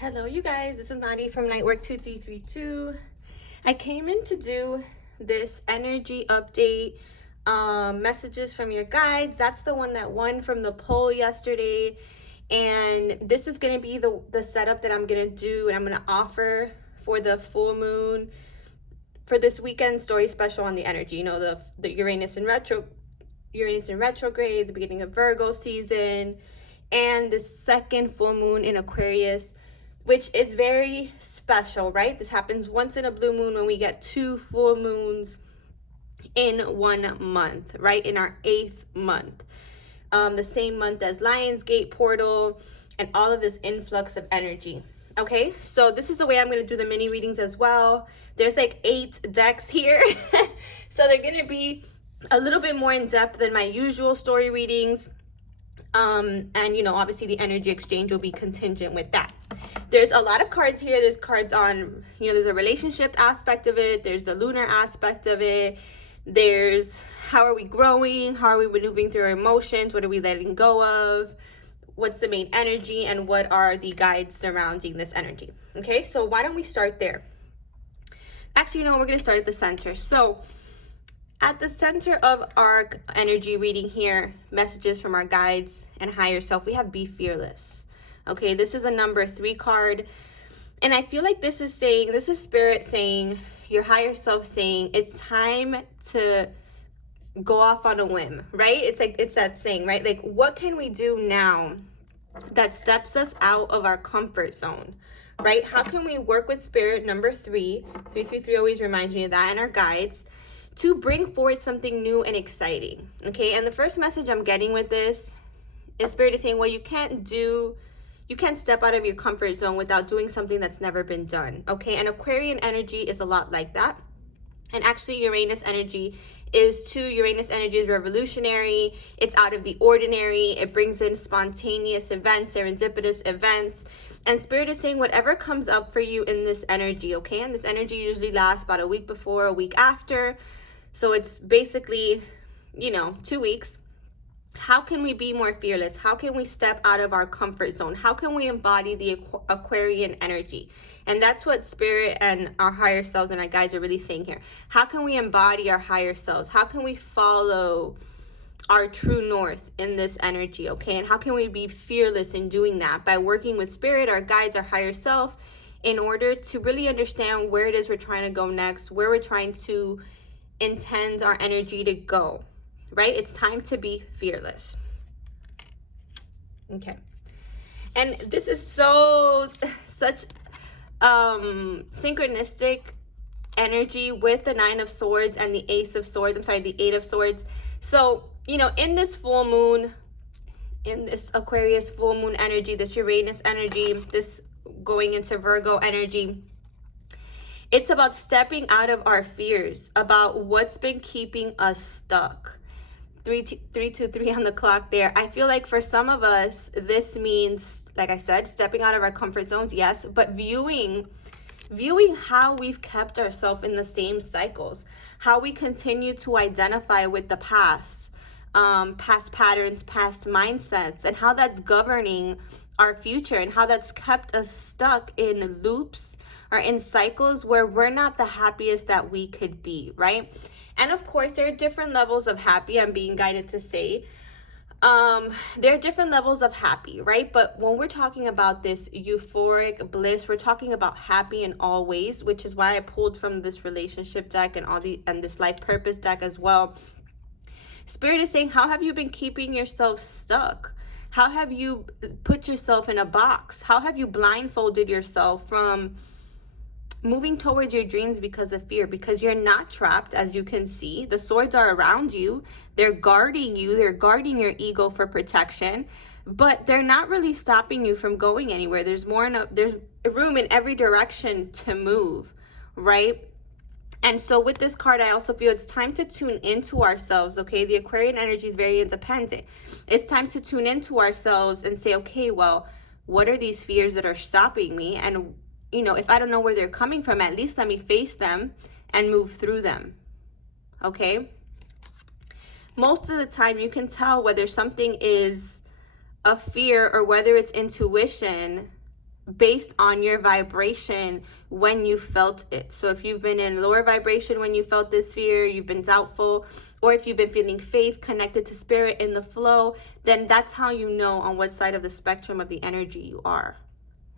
Hello, you guys. This is Nani from Lightwork 2332. I came in to do this energy update, messages from your guides. That's the one that won from the poll yesterday. And this is going to be the setup that I'm going to do and I'm going to offer for the full moon for this weekend story special on the energy. You know, the Uranus in retrograde, the beginning of Virgo season, and the second full moon in Aquarius, which is very special, right? This happens once in a blue moon when we get 2 full moons in 1 month, right? In our 8th month. The same month as Lionsgate portal and all of this influx of energy. Okay, so this is the way I'm going to do the mini readings as well. There's like 8 decks here. So they're going to be a little bit more in depth than my usual story readings. And you know, obviously the energy exchange will be contingent with that. There's a lot of cards here. There's cards on, you know, there's a relationship aspect of it. There's the lunar aspect of it. There's how are we growing? How are we maneuvering through our emotions? What are we letting go of? What's the main energy? And what are the guides surrounding this energy? Okay, so why don't we start there? Actually, you know, we're going to start at the center. So at the center of our energy reading here, messages from our guides and higher self, we have be fearless. Okay, this is a number 3 card. And I feel like this is spirit saying, your higher self saying, it's time to go off on a whim, right? It's that saying, right? Like, what can we do now that steps us out of our comfort zone, right? How can we work with spirit, number 333 always reminds me of that, and our guides, to bring forward something new and exciting. Okay, and the first message I'm getting with this is spirit is saying, well, you can't step out of your comfort zone without doing something that's never been done. Okay, and Aquarian energy is a lot like that. And actually Uranus energy is too. Uranus energy is revolutionary. It's out of the ordinary. It brings in spontaneous events, serendipitous events. And spirit is saying whatever comes up for you in this energy, okay? And this energy usually lasts about a week before, a week after. So it's basically, you know, 2 weeks. How can we be more fearless? How can we step out of our comfort zone? How can we embody the Aquarian energy? And that's what spirit and our higher selves and our guides are really saying here. How can we embody our higher selves? How can we follow our true north in this energy, okay? And how can we be fearless in doing that? By working with spirit, our guides, our higher self, in order to really understand where it is we're trying to go next, where we're trying to intend our energy to go, right? It's time to be fearless. Okay. And this is such synchronistic energy with the 9 of swords and the ace of swords. I'm sorry, the 8 of swords. So, you know, in this full moon, in this Aquarius full moon energy, this Uranus energy, this going into Virgo energy, it's about stepping out of our fears, about what's been keeping us stuck. 323 on the clock there. I feel like for some of us, this means, like I said, stepping out of our comfort zones, yes, but viewing how we've kept ourselves in the same cycles, how we continue to identify with the past patterns, past mindsets, and how that's governing our future, and how that's kept us stuck in loops or in cycles where we're not the happiest that we could be, right? And of course, there are different levels of happy. I'm being guided to say there are different levels of happy, right? But when we're talking about this euphoric bliss, we're talking about happy in all ways, which is why I pulled from this relationship deck and this life purpose deck as well. Spirit is saying, how have you been keeping yourself stuck? How have you put yourself in a box? How have you blindfolded yourself from moving towards your dreams because of fear? Because you're not trapped, as you can see. The swords are around you. They're guarding you. They're guarding your ego for protection, but they're not really stopping you from going anywhere. There's room in every direction to move, right? And so with this card, I also feel it's time to tune into ourselves, okay? The Aquarian energy is very independent. It's time to tune into ourselves and say, okay, well, what are these fears that are stopping me? And you know, if I don't know where they're coming from, at least let me face them and move through them, okay? Most of the time, you can tell whether something is a fear or whether it's intuition based on your vibration when you felt it. So if you've been in lower vibration when you felt this fear, you've been doubtful, or if you've been feeling faith, connected to spirit, in the flow, then that's how you know on what side of the spectrum of the energy you are.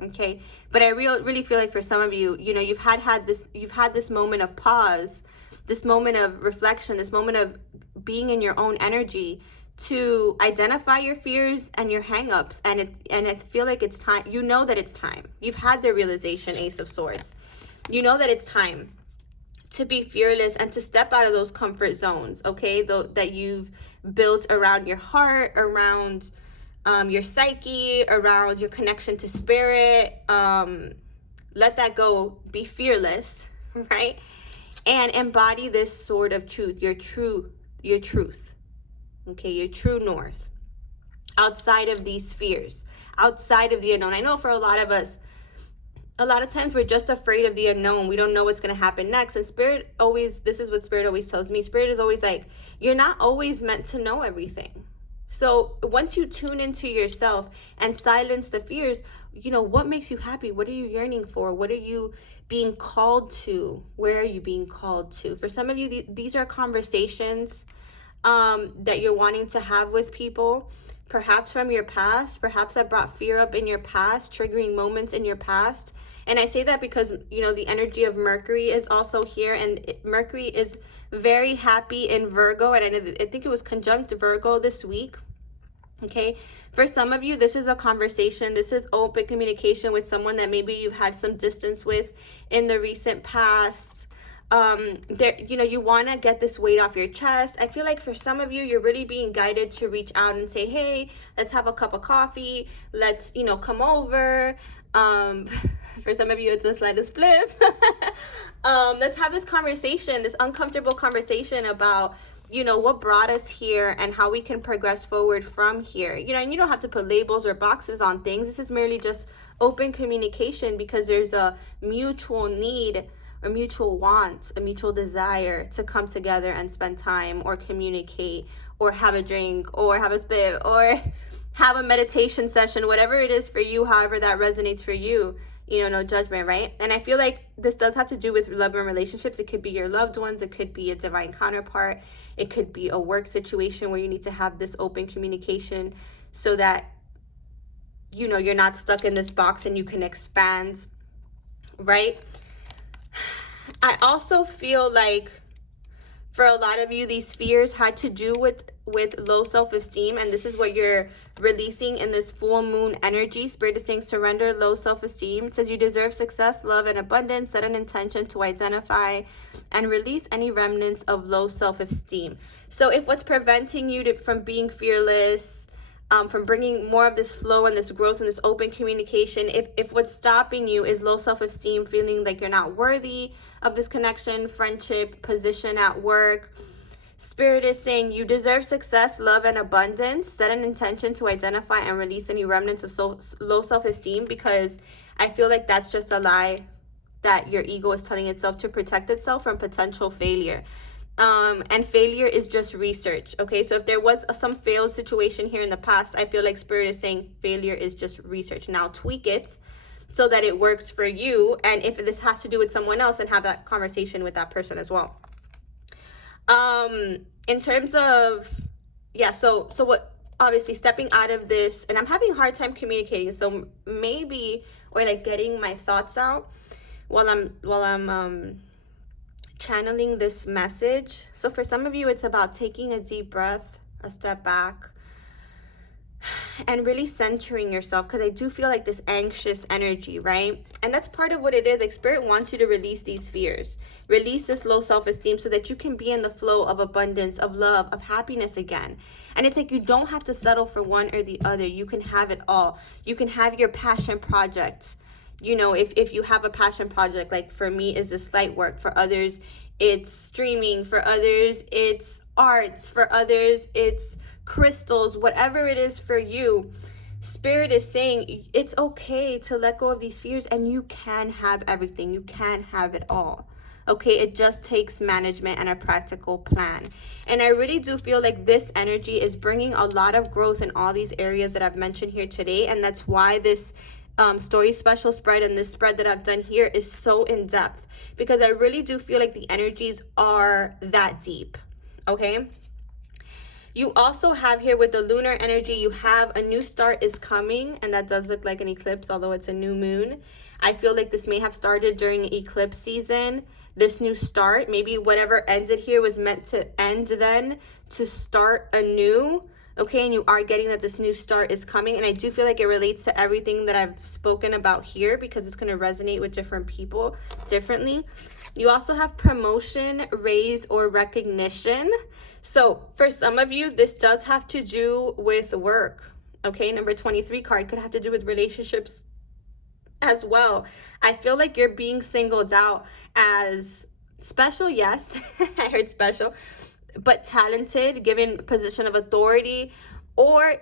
Okay, but I really feel like for some of you, you know, you've had this moment of pause, this moment of reflection, this moment of being in your own energy to identify your fears and your hangups, and I feel like it's time. You know that it's time. You've had the realization, Ace of Swords. You know that it's time to be fearless and to step out of those comfort zones, okay, that you've built around your heart, around your psyche, around your connection to spirit. Let that go. Be fearless, right? And embody this sort of truth, your truth, okay, your true north, outside of these fears, outside of the unknown. I know for a lot of us, a lot of times we're just afraid of the unknown. We don't know what's going to happen next. And spirit always, this is what spirit always tells me. Spirit is always like, you're not always meant to know everything. So once you tune into yourself and silence the fears, you know, what makes you happy? What are you yearning for? What are you being called to? Where are you being called to? For some of you, these are conversations that you're wanting to have with people, perhaps from your past, perhaps that brought fear up in your past, triggering moments in your past. And I say that because, you know, the energy of Mercury is also here, and Mercury is very happy in Virgo, and I think it was conjunct Virgo this week. Okay, for some of you, this is a conversation, this is open communication with someone that maybe you've had some distance with in the recent past. You know, you want to get this weight off your chest. I feel like for some of you, you're really being guided to reach out and say, hey, let's have a cup of coffee, let's, you know, come over. For some of you, it's just let us spliff. Let's have this conversation, this uncomfortable conversation about, you know, what brought us here and how we can progress forward from here. You know, and you don't have to put labels or boxes on things. This is merely just open communication, because there's a mutual need or mutual want, a mutual desire to come together and spend time or communicate or have a drink or have a split or have a meditation session, whatever it is for you, however that resonates for you. You know, no judgment, right? And I feel like this does have to do with love and relationships. It could be your loved ones. It could be a divine counterpart. It could be a work situation where you need to have this open communication so that, you know, you're not stuck in this box and you can expand, right? I also feel like for a lot of you, these fears had to do with low self-esteem, and this is what you're releasing in this full moon energy. Spirit is saying surrender low self-esteem. It says you deserve success, love, and abundance. Set an intention to identify and release any remnants of low self-esteem. So if what's preventing you from being fearless, from bringing more of this flow and this growth and this open communication, if what's stopping you is low self-esteem, feeling like you're not worthy of this connection, friendship, position at work, Spirit is saying you deserve success, love, and abundance. Set an intention to identify and release any remnants of low self-esteem, because I feel like that's just a lie that your ego is telling itself to protect itself from potential failure. And failure is just research. Okay, so if there was some failed situation here in the past, I feel like Spirit is saying failure is just research. Now tweak it so that it works for you. And if this has to do with someone else, then have that conversation with that person as well. In terms of, yeah, so what, obviously stepping out of this, and I'm having a hard time communicating, so maybe, or like getting my thoughts out while I'm channeling this message. So for some of you, it's about taking a deep breath, a step back, and really centering yourself, because I do feel like this anxious energy, right? And that's part of what it is. Like Spirit wants you to release these fears, release this low self-esteem, so that you can be in the flow of abundance, of love, of happiness again. And it's like you don't have to settle for one or the other. You can have it all. You can have your passion project. You know, if you have a passion project, like for me is this light work, for others it's streaming, for others it's arts, for others it's crystals, whatever it is for you, Spirit is saying it's okay to let go of these fears, and you can have everything. You can have it all. Okay, it just takes management and a practical plan. And I really do feel like this energy is bringing a lot of growth in all these areas that I've mentioned here today, and that's why this story special spread and this spread that I've done here is so in depth, because I really do feel like the energies are that deep. Okay. You also have here with the lunar energy, you have a new start is coming, and that does look like an eclipse, although it's a new moon. I feel like this may have started during eclipse season. This new start, maybe whatever ended here was meant to end then to start anew. Okay, and you are getting that this new start is coming. And I do feel like it relates to everything that I've spoken about here, because it's going to resonate with different people differently. You also have promotion, raise, or recognition. So for some of you, this does have to do with work. Okay, number 23 card could have to do with relationships as well. I feel like you're being singled out as special. Yes, I heard special, but talented, given position of authority. Or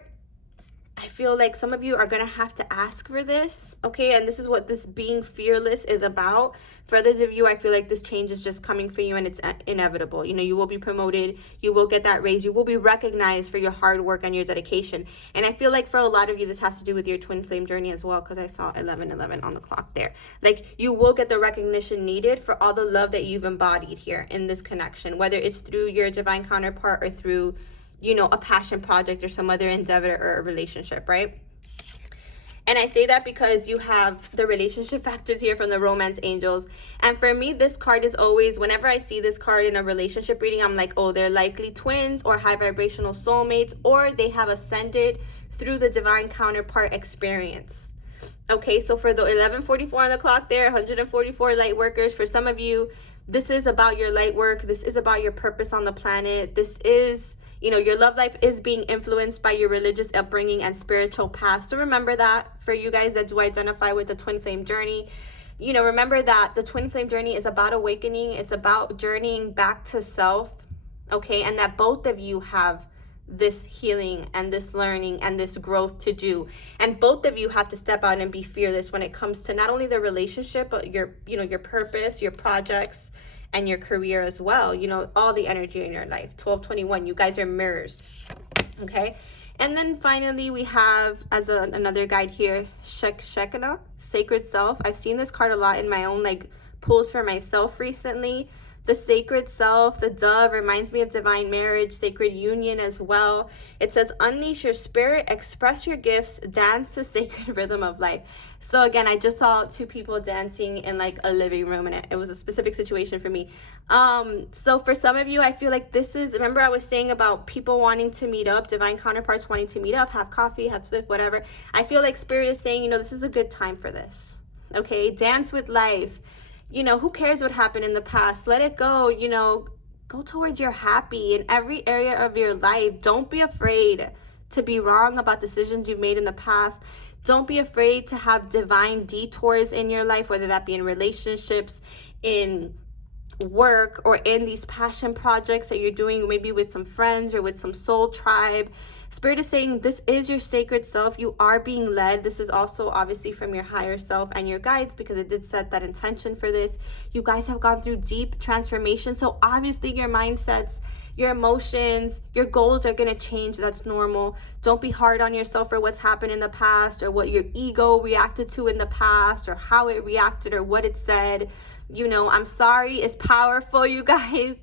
I feel like some of you are going to have to ask for this. Okay, and this is what this being fearless is about. For others of you, I feel like this change is just coming for you, and it's inevitable. You know, you will be promoted, you will get that raise, you will be recognized for your hard work and your dedication. And I feel like for a lot of you, this has to do with your twin flame journey as well, because I saw 1111 on the clock there. Like, you will get the recognition needed for all the love that you've embodied here in this connection, whether it's through your divine counterpart or through, you know, a passion project or some other endeavor or a relationship, right? And I say that because you have the relationship factors here from the romance angels. And for me, this card is always, whenever I see this card in a relationship reading, I'm like, oh, they're likely twins or high vibrational soulmates, or they have ascended through the divine counterpart experience. Okay, so for the 1144 on the clock there, 144 light workers, for some of you, this is about your light work. This is about your purpose on the planet. This is, you know, your love life is being influenced by your religious upbringing and spiritual past. So remember that for you guys that do identify with the twin flame journey. You know, remember that the twin flame journey is about awakening. It's about journeying back to self. Okay, and that both of you have this healing and this learning and this growth to do. And both of you have to step out and be fearless when it comes to not only the relationship, but your, you know, your purpose, your projects, and your career as well. You know, all the energy in your life. 1221, you guys are mirrors. Okay, and then finally we have as another guide here, Shekinah, sacred self. I've seen this card a lot in my own like pulls for myself recently. The sacred self, the dove, reminds me of divine marriage, sacred union as well. It says, unleash your spirit, express your gifts, dance to sacred rhythm of life. So again, I just saw two people dancing in like a living room, and it was a specific situation for me. So for some of you, I feel like this is, remember I was saying about people wanting to meet up, divine counterparts wanting to meet up, have coffee, have swift, whatever. I feel like spirit is saying, you know, this is a good time for this. Okay, dance with life. You know, who cares what happened in the past? Let it go. You know, go towards your happy in every area of your life. Don't be afraid to be wrong about decisions you've made in the past. Don't be afraid to have divine detours in your life, whether that be in relationships, in work, or in these passion projects that you're doing, maybe with some friends or with some soul tribe. Spirit is saying this is your sacred self. You are being led. This is also obviously from your higher self and your guides, because it did set that intention for this. You guys have gone through deep transformation. So obviously your mindsets, your emotions, your goals are going to change. That's normal. Don't be hard on yourself for what's happened in the past, or what your ego reacted to in the past, or how it reacted, or what it said. You know, I'm sorry is powerful, you guys.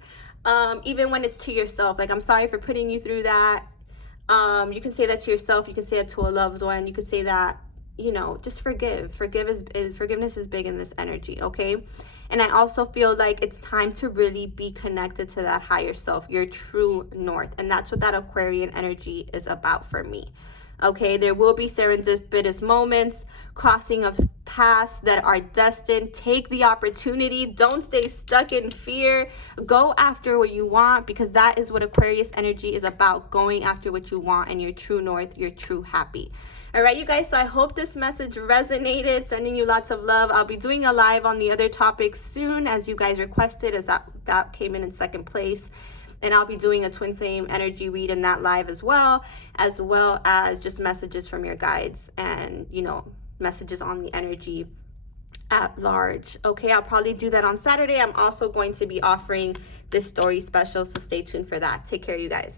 Even when it's to yourself, like, I'm sorry for putting you through that. You can say that to yourself. You can say it to a loved one. You could say that, you know, just forgive. Forgiveness is big in this energy, okay? And I also feel like it's time to really be connected to that higher self, your true north. And that's what that Aquarian energy is about for me. Okay, there will be serendipitous moments, crossing of paths that are destined. Take the opportunity. Don't stay stuck in fear. Go after what you want, because that is what Aquarius energy is about, going after what you want and your true north, your true happy. All right, you guys, so I hope this message resonated. Sending you lots of love. I'll be doing a live on the other topics soon, as you guys requested, as that came in second place. And I'll be doing a twin flame energy read in that live as well as just messages from your guides and, you know, messages on the energy at large. Okay, I'll probably do that on Saturday. I'm also going to be offering this story special, so stay tuned for that. Take care, you guys.